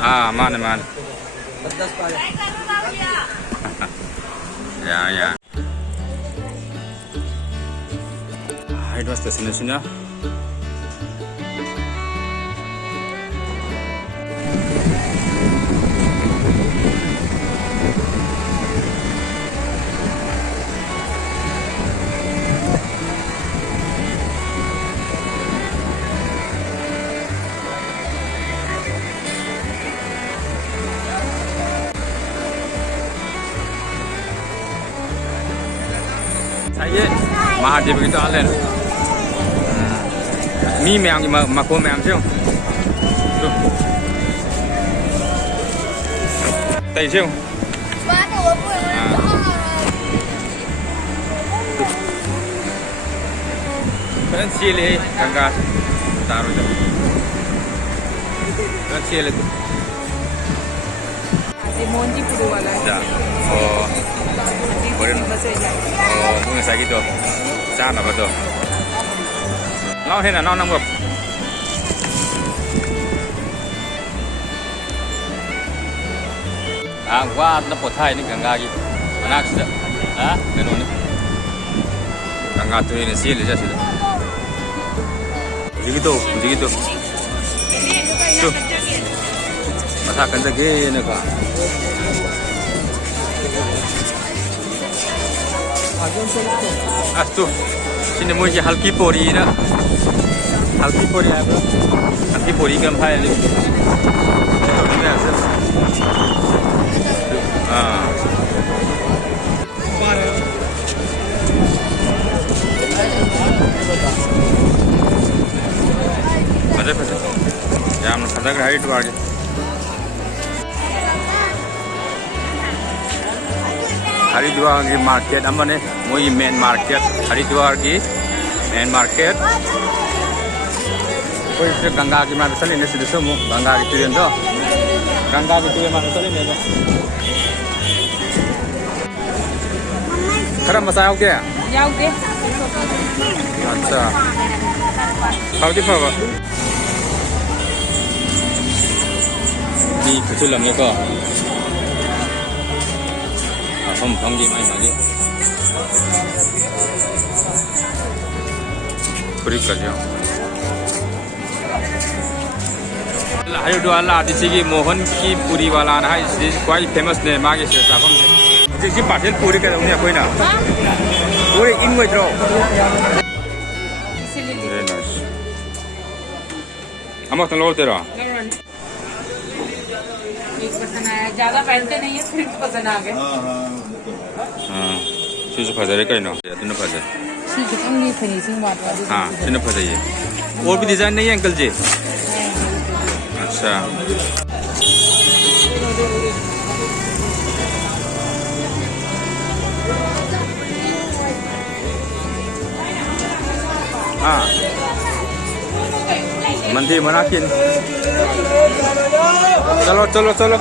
हाँ मान मान या Haridwar station na sini. Saya Mahathir begitu alen. Mi mèo mà cô mèo chứ tay chứ cái chia lên Ganga taruh je cái chia lên moti puru wala ya oh mungkin saya gitu sana betul nó thế là nó nông nghiệp qua nó bột thay nó Ganga gì mana sih cái nó Ganga tuh ini sih lihat sih begitu tuh masakan segini kak tuh sini mungkin halki pori na halki pori ya bro halki pori kan phai ni ini ya sir ada ya हम खतरा Haridwar के Haridwar की market हमने मोई main market Haridwar की main market कोई से गंगा की market चले ने सिद्धू मु गंगा की तुरंत गंगा की तुरंत मार्केट चले ने खराब मसाला हो गया अच्छा खाओ दी खाओ नी कुछ लम्हे को हम भंगी माई मारी पूरी कर दिया Haridwar लाती थी कि मोहन की पूरी वाला ना है क्वाइट फेमस ने मागे से साफम से जी पार्सल पूरी कर उन्हें कोई ना पूरी इन में ड्रॉ हम तो लोग तेरा ज्यादा पहनते नहीं है फिर पसंद आ गए हाँ चीज़ फंसा रहे कहीं ना या तो न फंसा चीज़ कम नहीं फिनिशिंग बात वाली हाँ चीज़ फंसा ये और भी डिजाइन नहीं है अंकल जी अच्छा हाँ मंदिर मना किन चलो चलो चलो